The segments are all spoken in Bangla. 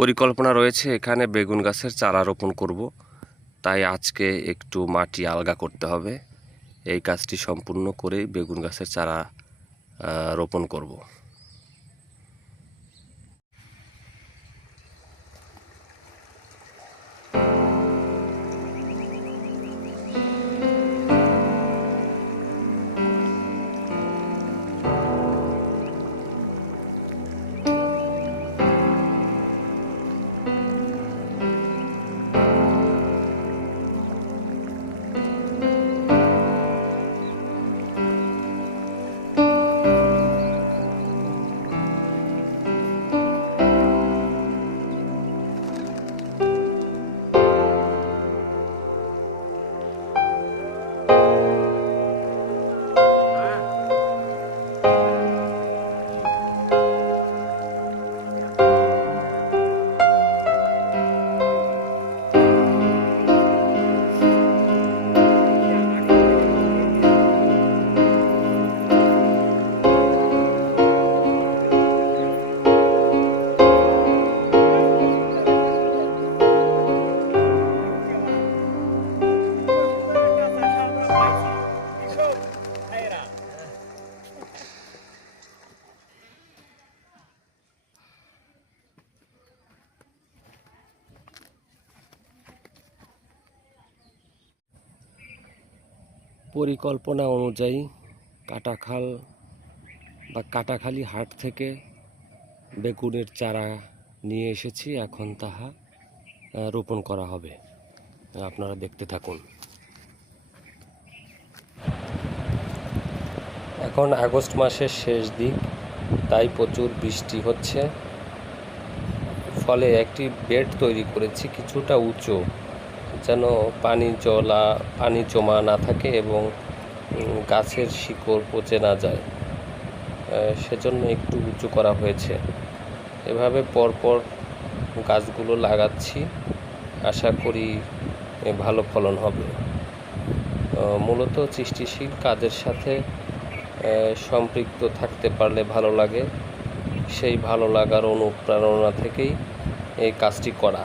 পরিকল্পনা রয়েছে এখানে বেগুন গাছের চারা রোপণ করব, তাই আজকে একটু মাটি আলগা করতে হবে। এই কাজটি সম্পূর্ণ করেই বেগুন গাছের চারা রোপণ করব। পরিকল্পনা অনুযায়ী কাটাখাল বা কাটাখালী হাট থেকে বেগুনের চারা নিয়ে এসেছি, এখন তাহা রোপণ করা হবে। আপনারা দেখতে থাকুন। এখন আগস্ট মাসের শেষ দিক, তাই প্রচুর বৃষ্টি হচ্ছে, ফলে একটি বেড তৈরি করেছি কিছুটা উঁচু, যেন পানি জমা না থাকে এবং গাছের শিকড় পচে না যায়, সেজন্য একটু উঁচু করা হয়েছে। এভাবে পরপর গাছগুলো লাগাচ্ছি, আশা করি ভালো ফলন হবে। মূলত সৃষ্টিশীল কাজের সাথে সম্পৃক্ত থাকতে পারলে ভালো লাগে, সেই ভালো লাগার অনুপ্রেরণা থেকেই এই কাজটি করা।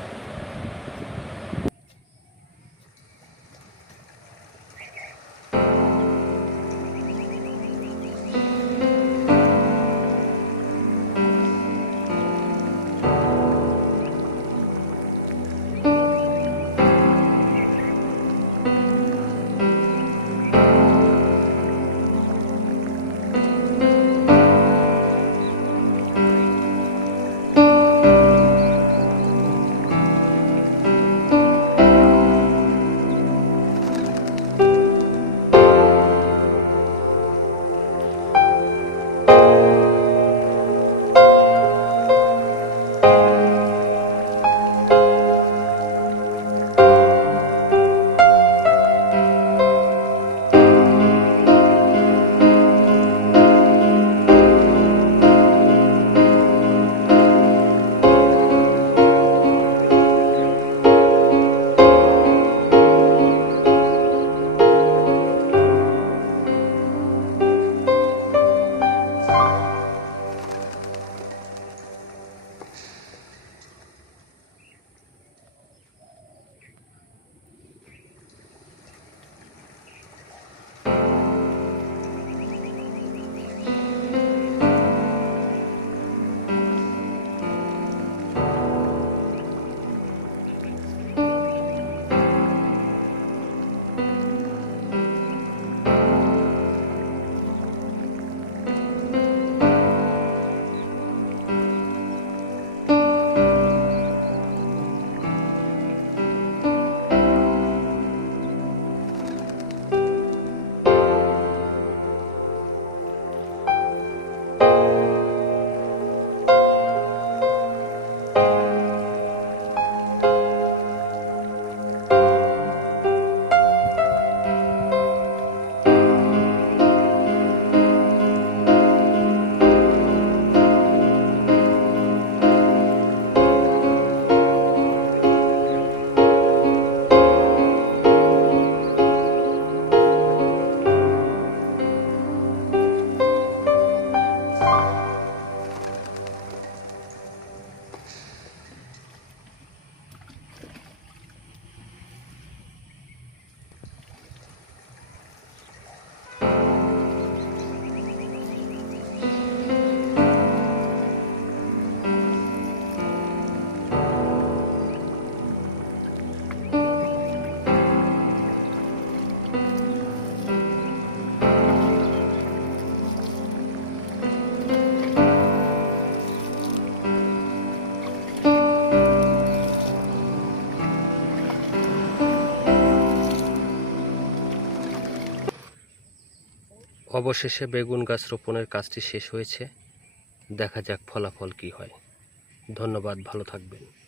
অবশেষে বেগুন গাছ রোপণের কাজটি শেষ হয়েছে। দেখা যাক ফলাফল কী হয়। ধন্যবাদ, ভালো থাকবেন।